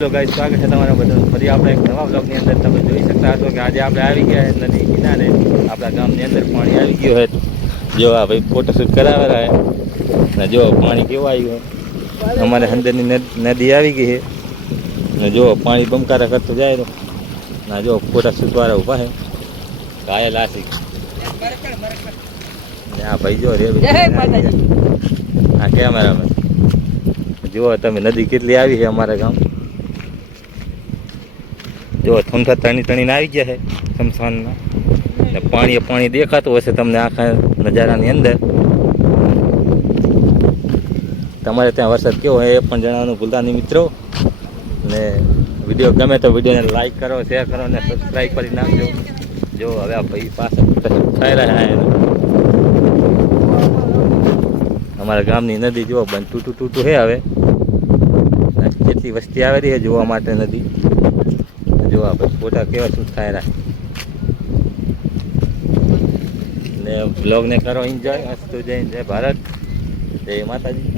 Hello guys, સ્વાગત છે તમારા બધાનું ફરી આપણે એક નવા બ્લોગની અંદર. તમે જોઈ શકતા હશો કે આજે આપણે આવી ગયા છે નદી કિનારે. આપણા ગામની અંદર પાણી આવી ગયું છે. જો આ ભાઈ ફોટોશૂટ કરાવેલા છે ને જો પાણી કેવું આવ્યું છે. અમારે અંદરની નદી આવી ગઈ છે ને જો પાણી બમકારા કરતું જાય તો ના જો ફોટોશૂટ વાળા ઊભા છે ઘાયલ આશિક ને આ ભાઈ જો રે આ કેમેરામેન જુઓ તમે નદી કેટલી આવી છે અમારા ગામ. જો ઠંડા તણીને આવી ગયા છે શમશાનના ને પાણી દેખાતું હશે તમને આખા નજારાની અંદર. તમારે ત્યાં વરસાદ કેવો હોય એ પણ જણાવવાનું ભૂલતા નહીં મિત્રો. ને વિડીયો ગમે તો વિડીયોને લાઈક કરો, શેર કરો ને સબસ્ક્રાઈબ કરી નાખજો. જો હવે આ ભાઈ પાસે થઈ રહ્યા અમારા ગામની નદી જુઓ બંધ તૂટું છે. હવે કેટલી વસ્તી આવેલી છે જોવા માટે નદી. જોવા ભાઈ ફોટા કેવા શું થાય રહ્યા ને બ્લોગને કરો એન્જોય. હસતું જય ભારત, જય માતાજી.